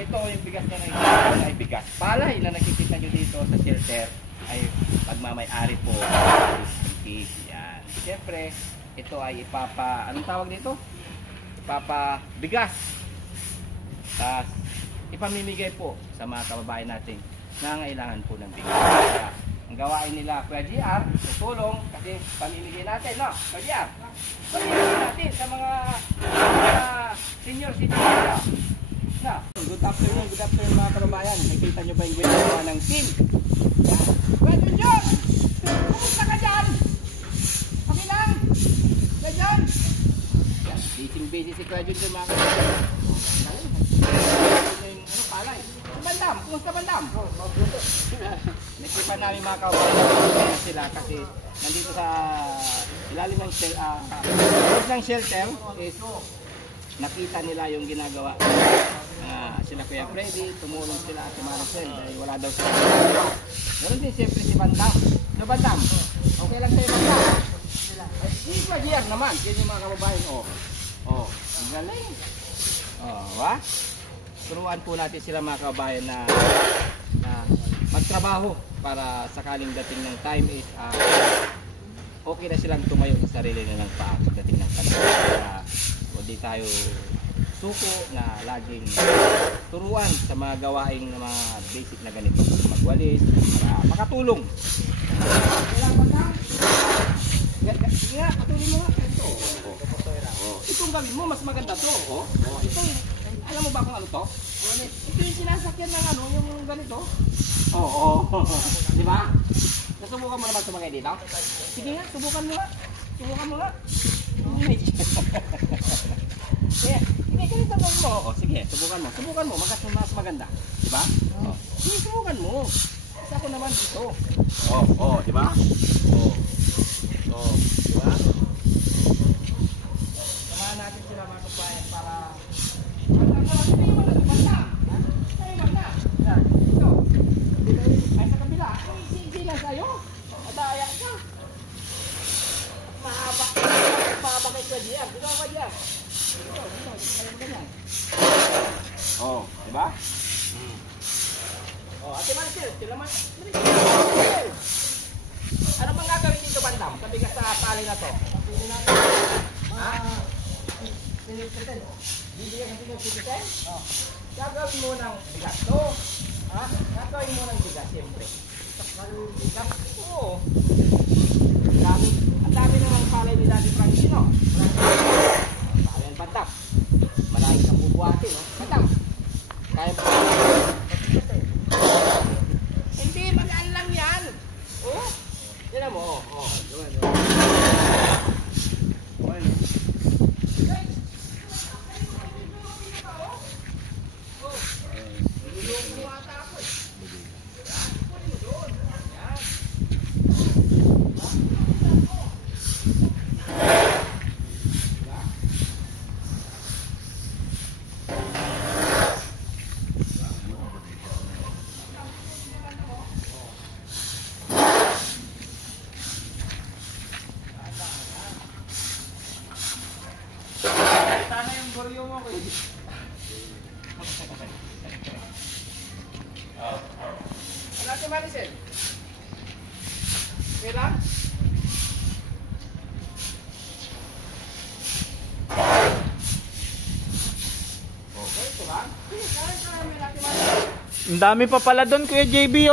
ito yung bigas na nakikita ay bigas. Palay na nakikita nyo dito sa shelter ay pagmamay-ari po. Yan. Siyempre, ito ay anong tawag dito? Bigas. Tapos, ipamimigay po sa mga kababayan natin na nangailangan po ng bigas. Ang gawain nila, Kuya GR, tutulong kasi pamimigay natin, no? Kuya GR, pamimigay natin sa mga senior citizen. Na, good afternoon mga kababayan. Nakikita nyo ba yung ginagawa ng team? Kuya John, kumusta ka dyan? Okay lang? Kuya John? Busy si Kuya John mga kababayan. Palay. Bandam, kumusta Bandam? Nagsipan namin mga kababayan sila kasi nandito sa ilalim ng shelter is nakita nila yung ginagawa. Sila Kuya Freddy, tumulong sila at si Maricel dahil wala daw sila. Meron din siyempre si Bandam. Ano Bandam? Okay lang sa'yo Bandam? Si Kuya GR naman, yun yung mga kababayan. Ang galing. Turuan po natin sila mga kababayan na magtrabaho para sakaling dating ng time is okay na silang tumayo sa sarili nilang paa pagdating ng panahon. Hindi tayo suko na laging turuan sa mga gawaing na mga basic na ganito. Magwalis para makatulong. Sige nga, patuloy mo nga. Itong gawin mo, mas maganda to. Ito alam mo ba kung ano to? Ito yung sinasakyan ng yung ganito. Di ba? Nasubukan mo naman sumagay dito? Sige nga, subukan mo nga. Sige, ganito mo. Sige, subukan mo. Mas maganda. Di ba? Sige, subukan mo. Kasi ako naman dito. Di ba? Di ba? Samahan natin sila mga kabayan para ay sa kabila. Hindi lang sa'yo. Madaya ka. Mahaba kay Kuya GR. Di ba Kuya GR? Diba? Ate Maricel, sila man. Ano bang gagawin dito Bandam? Sa bigas sa tali na to? Bibigyan natin ng citizen? Gagawin mo ng bigas to. Gagawin mo ng bigas siyempre. Bigas? Oo. Ang dami naman palay ni Daddy Frankie, no? Palay ang Bandam. Marami kang bubuhatin, no? Bandam. Kaya ba? Hindi, magaan lang yan. Yan mo, Ano si Maricel? Okay lang? Okay, ito lang? Ang dami pa pala doon Kuya JB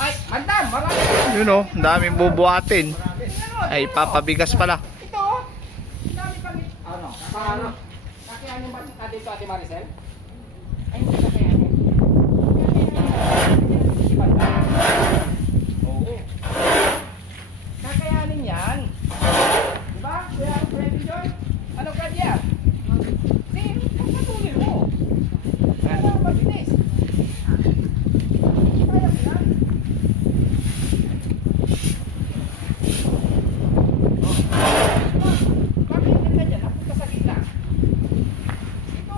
Ay, Bandam, marami. Yun ang daming bubuhatin. Ay, papabigas pala. Ito, ang dami kami. Paano? Kakayanin ba dito Ate Maricel? Ay, hindi kakayanin. Kakayanin yan. Diba? Kuya Freddy Joy? Ano ka diya? Sige, pagpatuloy mo. Kaya mabilis. Kaya mo yan. Bakit ka dyan? Napunta sa gitna. Ito.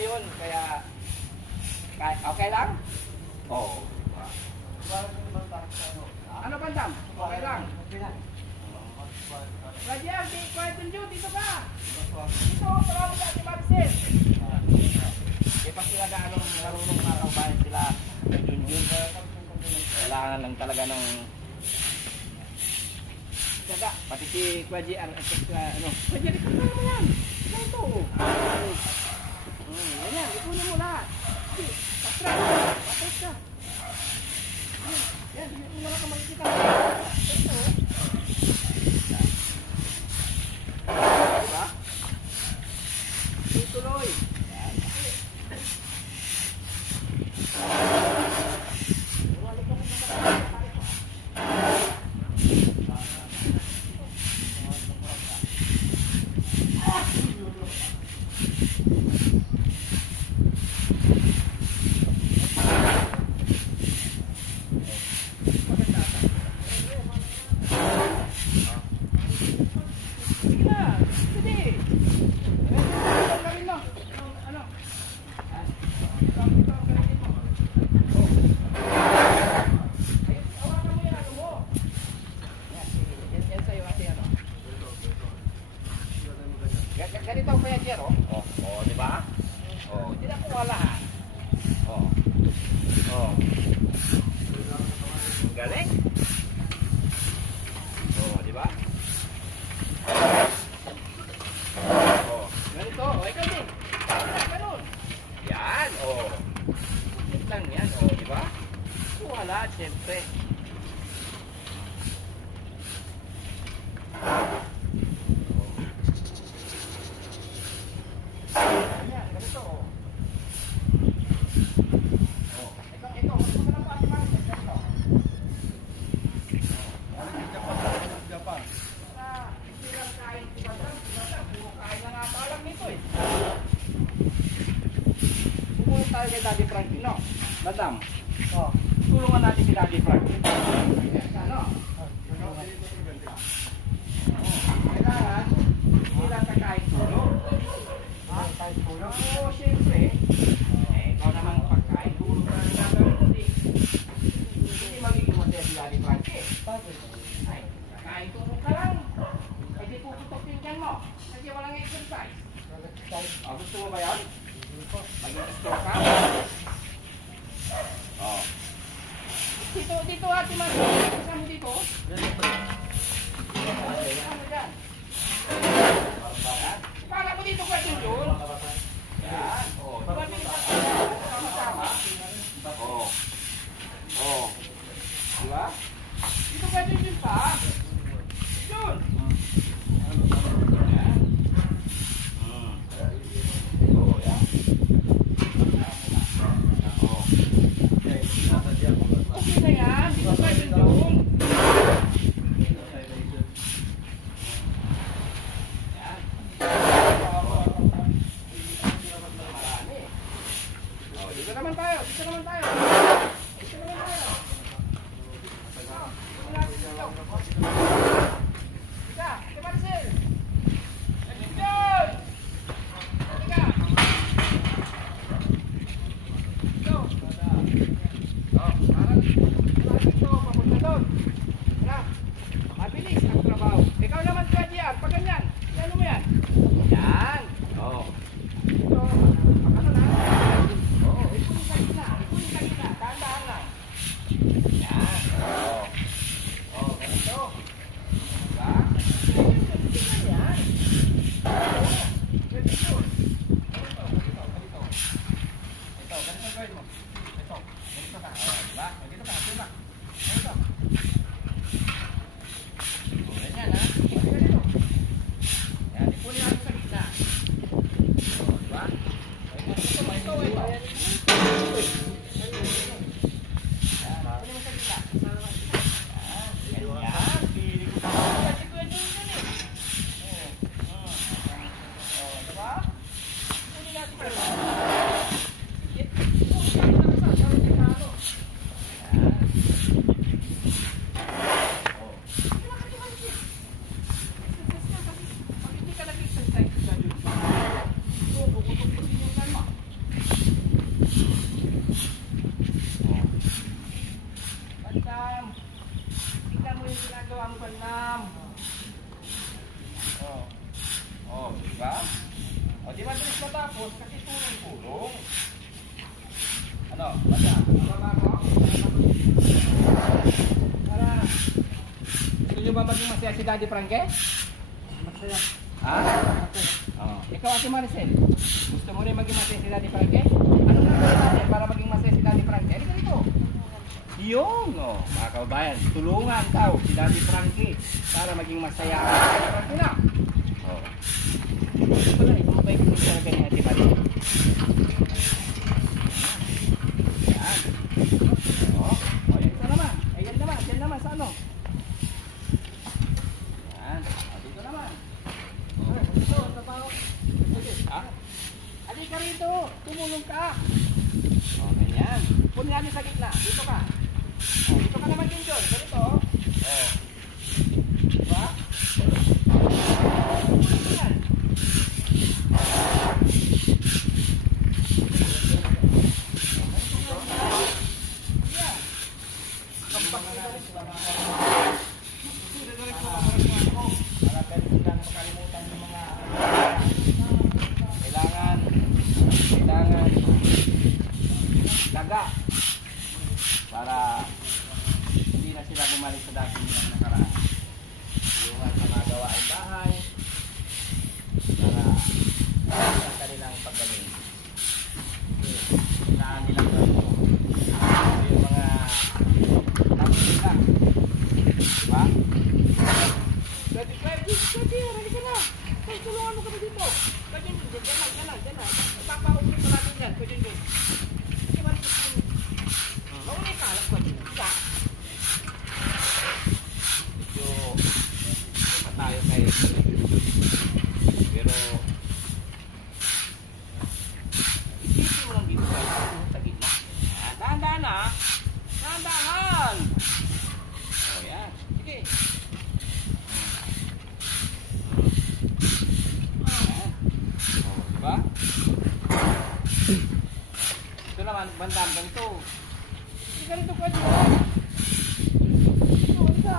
ngayon, kaya okay lang? Oo. Ano bandam? Okay lang. Rajian, kahit tunjuk, dito ka. Dito, parang sa si Marcel. Eh, pag sila gaano marunong makakabayan sila ng Junjun, kailangan lang talaga ng jaga. Pati si Kwaji, ano, Kwaji, ito na mo yan. Ito. Yan, ipunin mo lahat. Patras ka. Yan, hindi mo lang ka makikita. Ito. Diba? Tutuloy. Ganito ang kaya Jero. Oh, di ba? Oh, hindi na kuha lahat. Oh. Galing. Oh, di ba? Oh, ganito. Oh, ikaw din. Ganun. Yan, oh. Yan lang yan, oh, di ba? Kuha lahat, siyempre. Tayo kay Daddy Frankie, no? Madam, tulungan natin si Daddy Frankie. Ano? Kailangan, hindi lang ka kahit puno. Kahit puno? Oo, siyempre. Ikaw naman pagkain tulong na nagagawin mo din. Hindi magiging masaya si Daddy Frankie. Ay, kakain tulong ka lang. Hindi puputok yung dyan mo. Kasi walang exercise. Gusto mo ba yan? Mag-i-store ka? Oh. Dito ate man. Kasama dito. Ano dyan? Ipala mo dito kwento yun. Yan. Oh. Sama-sama. Oh. Diba? Dito kwento yun pa. Yun. Okay na yan, dito tayo dun. Yan. Dito naman tayo. Ika, Marcel. Attention! Ika. Mabilis ang trabaho. Ikaw naman ka diyan, pag ganyan. Ano mo yan? Yan. Ito, ano na? Ipunin ka gina. Dahan-dahan lang. Yan. Ganito. Diba? Yan. Ganito. Ito, ganito gawin mo. Ito, ganito ka. Diba? Ganito ka, diba? Ganito. Ganyan ha. Yan, ipunin natin sa gitna. Diba? Ito. Yan, ipunin mo sa gitna. Yan. Diba? Ipunin natin sa gitna. Oh, basta. Baba ko. Para. Gusto nyo ba maging masaya si Daddy Frankie? Masaya. Ha? Oh. Ikaw, Ate Maricel, gusto mo rin maging masaya si Daddy Frankie? Anong gagawin natin para maging masaya si Daddy Frankie? Halika dito. Yun, oh, mga kababayan, tulungan daw si Daddy Frankie para maging masaya ang Daddy Frankie na. Oh. Ito pala, ito mabay ko talaga ni Ate Maricel. Yan. Oh, oh, yan isa naman. Ay, yan naman, sa ano? Yan, oh, dito naman. Dito, tapaw. Ha? Halika rito, tumulong ka. Oh, ganyan. Punin natin sa gitna, dito ka. Oh, dito ka naman din dyan, ganito. Oh. Diba? Yan. Kailangan daga para hindi na sila bumalik sa dati nilang nakaraan. Yung sa mga gawain bahay para ang kanilang paggaling. Kailangan nilang gawin ito. Yung mga tapos nila. Diba? Pwede, marami ka na. Tulungan mo kami dito. Pwede nyo, dyan lang. Ipapahuli ko natin yan. Pwede nyo. Kasi marami ka nyo. Maunay ka, alam ko din. Diba? Medyo tayo kay pero isipin mo lang dito sa gitna. Dahan-dahan ha. Dahan-dahan. O yan. Sige. Diba? Ito naman, bandam ganito. Hindi ganito pwede mo. Ito, halika.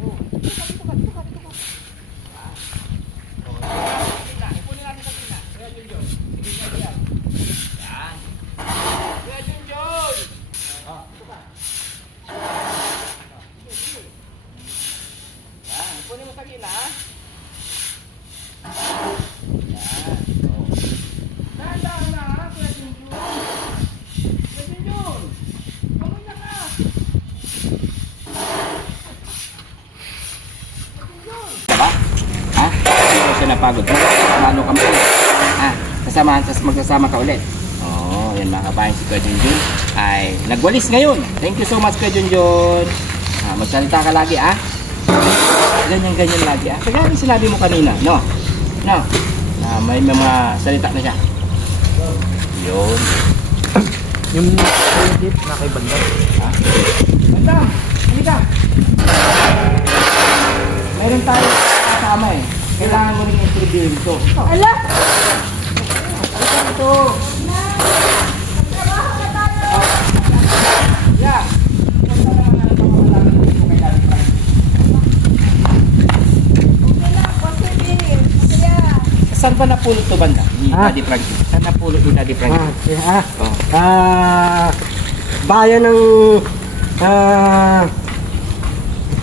Oh, dito ka. Ipunin natin sa gitna. Kaya Junjun. Sige, yan. Yan. Kaya Junjun. Oh, dito ka. Sige. Yan, ipunin mo sa gitna. Yan. Oh. Dahan-dahan na, Kuya Junjun. Kuya Junjun. Kamuy na ka. Diba? Ha? Hindi siya napagod. Ano ka mo? Ha? Magsasama ka ulit. Oo, yan mga kabayan, si Kuya Junjun ay nagwalis ngayon. Thank you so much, Kuya Junjun. Magsalita ka lagi, ha? Ganyan lagi, ha? Kaya yung sinabi mo kanina, no? No? May mga salita na siya. Yun. Yung jeep na kay Bandam. Ha? Bandam! Halika! Meron tayo kasama eh. Kailangan mo rin interviewin ito. Ala! Halika ito! Yeah! Kung naman na napapalagay dito kay Daddy Frankie. Okay lang, positive. Masaya. Saan ba napulot to banda? Ni Daddy Frankie? Saan napulot ni Daddy Frankie? Oh. Bayan ng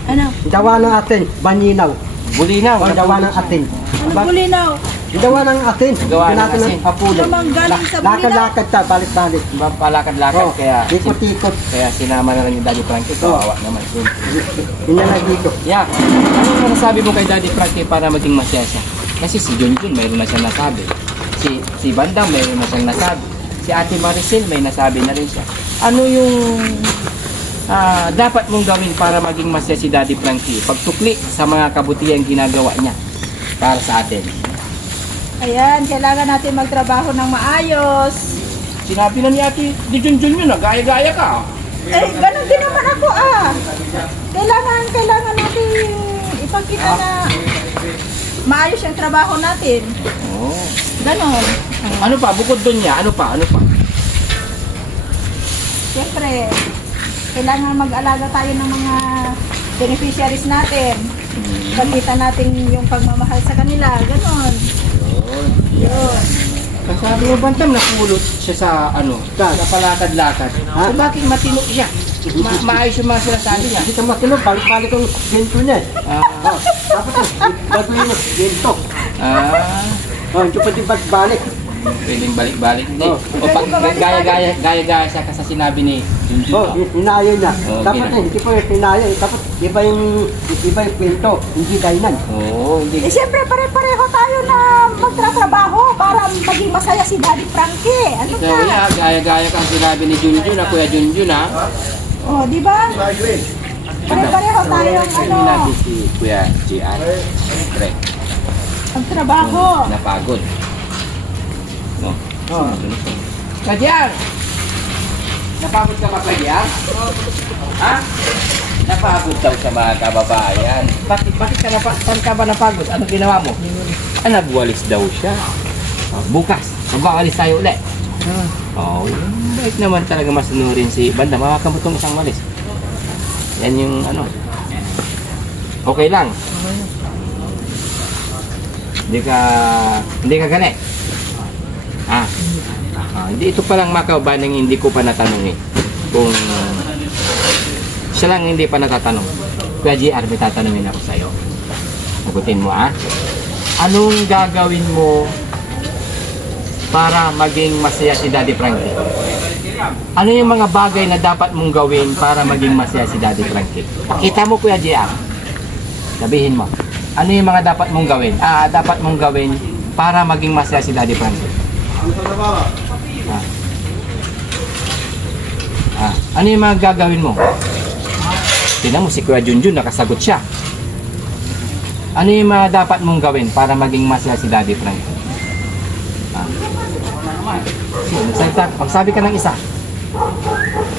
Ano? dawa ng atin, Baninaw. Bulinaw. O dawa ng atin. Ano bulinaw? Dawa ng atin. Dawa ng Tinatanong asin. Apulo. Namang galing sa Bulinaw. Lakad-lakad ta, balik-balik. Palakad-lakad Oh, kaya ikot-ikot. kaya sinama na lang yung Daddy Frankie. Kawawa naman. Yun na lang dito. Yeah. Ano masasabi mo kay Daddy Frankie para maging masaya siya? Kasi si Junjun mayroon na siyang nasabi. Si Bandam mayroon na siyang nasabi. Si Ate Maricel may nasabi na rin siya. Ano yung dapat mong gawin para maging masaya si Daddy Frankie? Pagtukli sa mga kabutihang ginagawa niya para sa atin. Ayan, kailangan natin magtrabaho ng maayos. Sinabi na ni Ate di Junjun yun, gaya-gaya ka. Eh, ganun din naman ako Kailangan natin ipagkita na maayos yung trabaho natin. Oh. Ganon. Ano pa? Bukod doon niya, ano pa? Siyempre, kailangan mag-alaga tayo ng mga beneficiaries natin. Pagkita natin yung pagmamahal sa kanila. Ganon. Yun. Sabi mo, Bantam, napulot siya sa, sa palakad-lakad. So, bakit matino siya? Maayos yung mga sinasabi niya. Hindi ka matino, balik-balik ang gento niya. Tapos, gagawin mo, gento. Hindi pwede balik. Pwedeng balik-balik. Hindi. Oh. O pag gaya-gaya siya sa sinabi ni Junjun. Hinayo niya. Oh, Tapos hindi pa yung hinayo. Tapos iba yung kwento. Hindi kainan. Oo, hindi. Siyempre, pare-pareho tayo na magtratrabaho para maging masaya si Daddy Frankie. Ano So, ka? yeah, gaya-gaya kang sinabi ni Junjun, Kuya Junjun, ha? Oh, di ba? Pare-pareho tayo Hindi natin si Kuya Gian. Siyempre, magtrabaho. napagod. No? Kadyar! Napagod ka ba, Kadyar? Ha? Napagod daw sa mga kababayan. Saan ka ba napagod? Anong ginawa mo? Nagwalis daw siya. Bukas, magwawalis tayo ulit. Bait naman talaga masunurin si Banda. Mawakan mo itong isang walis. Yan yung okay lang. Hindi ka galit. Hindi, ito palang makababan ng hindi ko pa natanong eh. Kung siya lang hindi pa natatanong. Kuya GR, may tatanungin ako sa'yo. Sagutin mo, anong gagawin mo para maging masaya si Daddy Frankie? Ano yung mga bagay na dapat mong gawin para maging masaya si Daddy Frankie? Pakita mo, Kuya GR. Sabihin mo. Ano yung mga dapat mong gawin? Dapat mong gawin para maging masaya si Daddy Frankie. Ano yung mga gagawin mo? Tingnan mo si Kuya Junjun, nakasagot siya. Ano yung mga dapat mong gawin para maging masaya si Daddy Frankie? Pagsabi ka ng isa.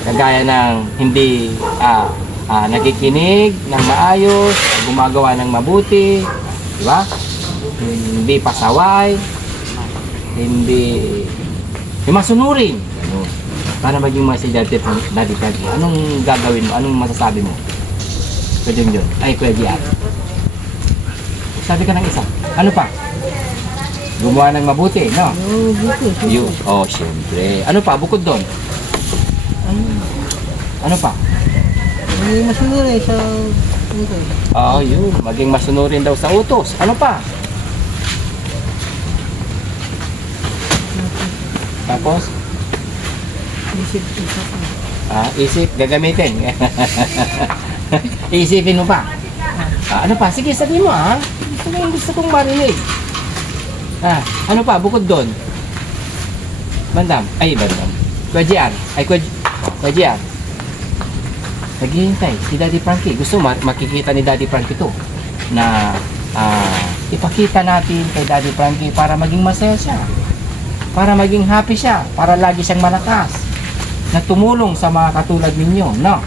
Kagaya ng hindi nakikinig ng maayos, gumagawa ng mabuti, di ba? Hindi pasaway, hindi masunurin. Para maging masaya si Daddy Frankie. Anong gagawin mo? Anong masasabi mo? Kuya Junjun. Kuya Gian. Sabi ka ng isa. Ano pa? Gumawa ng mabuti, no? Yun. Siyempre. Ano pa? Bukod doon? Ano pa? Maging masunurin sa utos. Yun. Maging masunurin daw sa utos. Ano pa? Tapos? Isip. Gagamitin. Isipin mo pa. Ano pa? Sige, sabihin mo, gusto kong marinig. Ano pa? Bukod doon? Bandam. Bandam. Kuya Gian. Kuya Gian. Naghihintay si Daddy Frankie. Gusto makikita ni Daddy Frankie to na ipakita natin kay Daddy Frankie para maging masaya siya, para maging happy siya, para lagi siyang malakas na tumulong sa mga katulad ninyo, no?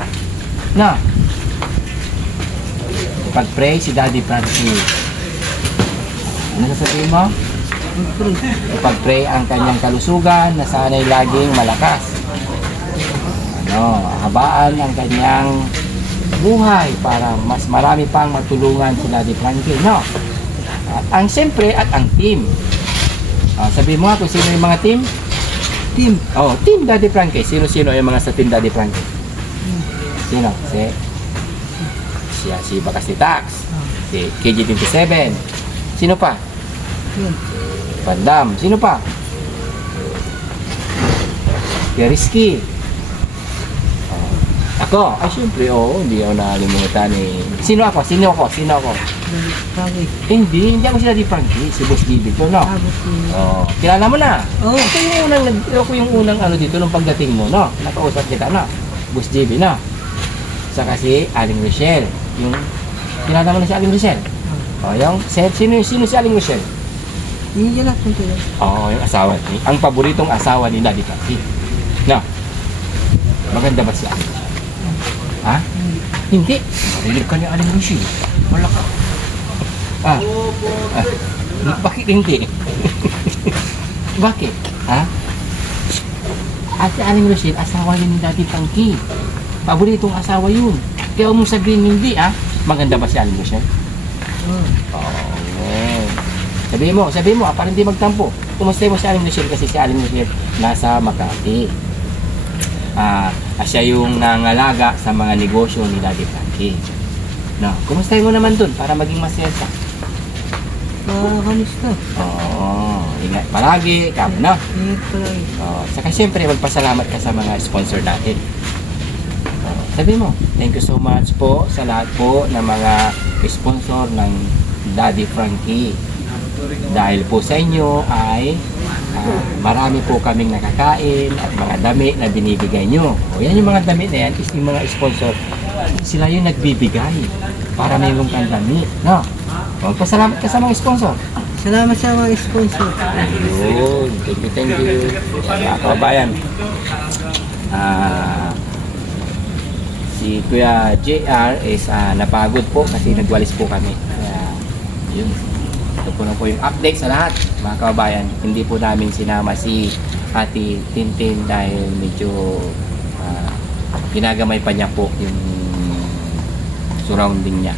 Ipag-pray si Daddy Frankie. Ano sasabihin mo? Ipag-pray ang kanyang kalusugan na sana'y laging malakas. Habaan ang kanyang buhay para mas marami pang matulungan si Daddy Frankie, no? At siyempre, ang team. Sabihin mo nga kung sino yung mga team? Team Daddy Frankie. Sino-sino yung mga sa team Daddy Frankie? Sino? Si Bakas ni Tax. Si KG27. Sino pa? Bandam. Sino pa? Rizky. Ako? Siyempre, hindi ako nakalimutan eh. Sino ako? Hindi ako si Daddy Frankie. Si Boss GB to, no? Kilala mo na? Ako yung unang dito nung pagdating mo, no? Nakausap kita, no? Boss GB, no? Saka si Aling Rochelle. Kilala mo na si Aling Rochelle? Sino si Aling Rochelle? Yung asawa. Ang paboritong asawa ni Daddy Frankie. No? Maganda ba siya? Hindi. Marinig ka ni Aling Rochelle. Wala ka. Bakit hindi? Bakit? Si Aling Rochelle, asawa yun ni Daddy Frankie. Paboritong asawa yun. Kaya mong sabihin hindi, Maganda ba si Aling Rochelle? Sabi mo, para hindi magtampo. Kumusta mo si Aling Michelle kasi si Aling Michelle nasa Makati. Siya yung nangalaga sa mga negosyo ni Daddy Frankie. No, kumusta mo naman dun para maging masaya ka? Kamusta? Oo, ingat palagi, kamo na. Ingat palagi. Saka siyempre, magpasalamat ka sa mga sponsor natin. Sabi mo, thank you so much po sa lahat po ng mga sponsor ng Daddy Frankie. Dahil po sa inyo ay marami po kaming nakakain at mga damit na binibigay nyo. O yan yung mga damit na yan, is yung mga sponsor. Sila yung nagbibigay para mayroong kang damit. No? Magpasalamat ka sa mga sponsor. Salamat sa mga sponsor. Ayun, thank you. Mga kababayan, si Kuya JR is napagod po kasi nagwalis po kami. Kaya, yun. Ito po na po yung update sa lahat, mga kababayan. Hindi po namin sinama si Ate Tintin dahil medyo ginagamay pa niya po yung surrounding niya.